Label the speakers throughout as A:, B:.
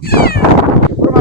A: ఇప్పుడు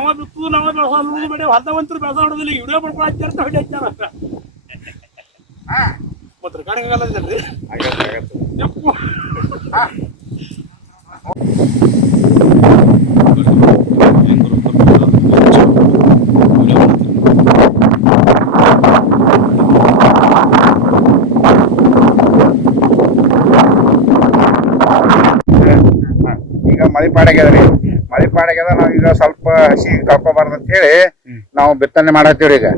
A: ಅನ್ನೋದು ಬೇಡ ಹೊಲ್ದವಂತರು ಬೇಸ ಹೊಡೋದಿಲ್ಲ ವಿಡಿಯೋ ಮಾಡ್ಕೊಂಡು ಹಚ್ಚಾರ ಹೊಡಿ ಹಚ್ಚಾರ ಮತ್ತೆ ಆಗತ್ತೆ
B: ಆಗತ್ತೆ.
A: ಯಪ್ಪು.
C: ಈಗ ಮಳಿ ಪಾಡಾಗ್ಯದ ಮಳಿ ಪಾಡಾಗ್ಯದ ನಾವ್ ಈಗ ಸ್ವಲ್ಪ ಹಸಿ ಕಳ್ಕೊಬಾರ್ದು ಅಂತ ಹೇಳಿ ನಾವು ಬಿತ್ತನೆ ಮಾಡತ್ತೀವ್ರಿ ಈಗ.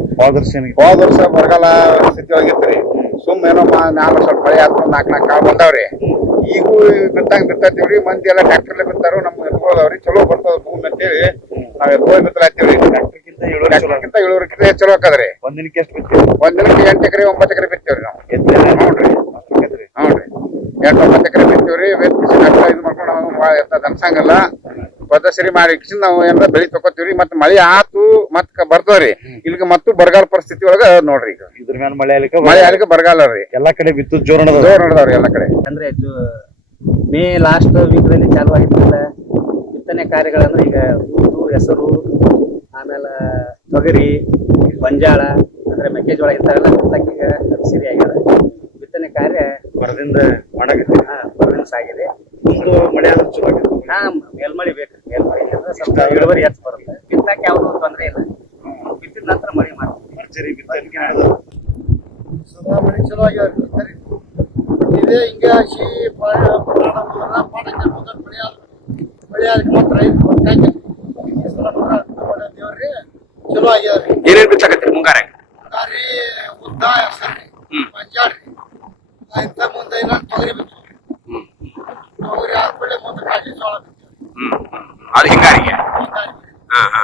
C: ಹೋದ ವರ್ಷ ಬರಗಾಲ ಸ್ಥಿತಿ ಹೋಗಿತ್ರಿ. ಸುಮ್ ಏನೋ ಮ್ಯಾಲ ಸ್ವಲ್ಪ ಮಳೆ ಆದ್ಮೇಲೆ ನಾಲ್ಕು ನಾಲ್ಕು ಕಾಳು ಬಂದಾವ್ರಿ. ಈಗೂ ಬಿತ್ತಾಗ ಬಿತ್ತತ್ತೀವ್ರಿ ಮಂದಿ ಎಲ್ಲ ಟ್ರ್ಯಾಕ್ಟರ್ಲೆ ಬಿತ್ತಾರು ನಮ್ಮ ಎತ್ಕೊಳ್ಳೋದವ್ರಿ ಚಲೋ ಬರ್ತದ ಭೂಮಿ ಅಂತೇಳಿ ನಾವ್ ಎತ್ಕೊಳ್ ಬಿತ್ತಲಾತ್ತೀವ್ರಿ
B: ಟ್ರ್ಯಾಕ್ಟರ್ಗಿಂತ
C: ಇಳುವರಿಕಿಂತ ಚಲೋ ಹಾಕದ್ರಿ
B: ಒಂದಿನಕ್ಕೆ ಎಷ್ಟು ಬಿತ್ತೀವಿ
C: ಒಂದ್ ದಿನಕ್ಕೆ ಎಂಟು ಎಕರೆ ಒಂಬತ್ತು ಎಕರೆ ಬಿತ್ತೀವ್ರಿ ನಾವು. ನೋಡ್ರಿ ಹ್ಞೂ ರೀ. ಎಂಟು ಒಂಬತ್ತು ಎಕರೆ ಬಿತ್ತೀವ್ರಿ. ನಷ್ಟ ಇದು ಮಾಡ್ಕೊಂಡು ನಾವು ಎತ್ತ ಅನ್ಸಂಗಲ್ಲ ಪದ್ಧಸರಿ ಮಾಡಿ ನಾವು ಏನಾರ ಬೆಳಿ ತಗೋತೀವ್ರಿ. ಮತ್ತೆ ಮಳೆ ಆತು ಮತ್ ಬರ್ತವ್ರಿ ಇಲ್ಲಿಗೆ ಮತ್ತು ಬರಗಾಲ ಪರಿಸ್ಥಿತಿ ಒಳಗ ನೋಡ್ರಿ ಈಗ.
B: ಇದ್ರ ಮೇಲೆ ಮಳೆ ಆಗ್ಲಿಕ್ಕೆ ಮಳೆ ಆಗ್ಲಿಕ್ಕೆ
C: ಬರಗಾಲ ರೀ.
B: ಎಲ್ಲಾ ಕಡೆ ಬಿತ್ತು ಜೋರ್ ಜೋರ
C: ನೋಡಿದವ್ರಿ ಎಲ್ಲ ಕಡೆ.
D: ಅಂದ್ರೆ ಜು ಮೇ ಲಾಸ್ಟ್ ವೀಕ್ದಲ್ಲಿ ಚಾಲು ಆಗಿದ್ದ ಬಿತ್ತನೆ ಕಾರ್ಯಗಳಂದ್ರೆ ಈಗ ಉದ್ದು ಹೆಸರು ಆಮೇಲೆ ತೊಗರಿ ಬಂಜಾಳ ಅಂದ್ರೆ ಮೆಕ್ಕೆಜೋಳ ಇಂಥವೆಲ್ಲ ಬಿತ್ತಕ್ಕೆ ಈಗ ಸರಿ ಆಗ್ಯದ. ಬಿತ್ತನೆ ಕಾರ್ಯ
B: ಬರದಿಂದ ಒಣಗಿದೆ
D: ಹಾ ಬರದಿಂದ ಸಾಗಿದೆ.
B: ಮುಂದೆ ಮಳೆ ಆದ್ರೆ ಚಲೋ ಆಗಿದೆ ಹಾ
D: ಮಳೆ ಬೇಕು ಸ್ವಲ್ಪ ಇಳುವರಿ ಹೆಚ್ಚು ಬರುತ್ತೆ ಬಿತ್ತಕ್ಕೆ ಯಾವುದೂ ತೊಂದರೆ ಇಲ್ಲ ಬಿತ್ತಿದ ನಂತರ ಮಳೆ ಮಾಡ್ತೀವಿ
B: ಭರ್ಜರಿ ಬಿತ್ತಲಿಕ್ಕೆ
E: ಚಲೋ ಆಗ್ಯಾವ ಇದೇ ಹಿಂಗೆ ಹಸಿ ಪ್ರಾಣ ಮಾಡಕ್ಕೆ ಮಳೆ ಆದ ಮಳೆ ಅದಕ್ಕೆ ಮಾತ್ರ ರೈತರು ಗೊತ್ತಾಗಿ ದೇವ್ರಿ ಚಲೋ ಆಗ್ಯಾವ್ರಿ
F: ಏನೇನು ಬಿತ್ತಕತ್ತೀರಿ ಮುಂಗಾರ
E: ಮುಂಗಾರಿ ಉದ್ದ ಹೆಸರು ಮಂಜಾಳ್ರಿ ಇಂಥ ಮುಂದೆ ಇನ್ನೊಂದು ತೊಗರಿ ಬಿತ್ತ
F: அது ஹிங்காரிங்க ஆ ஆ.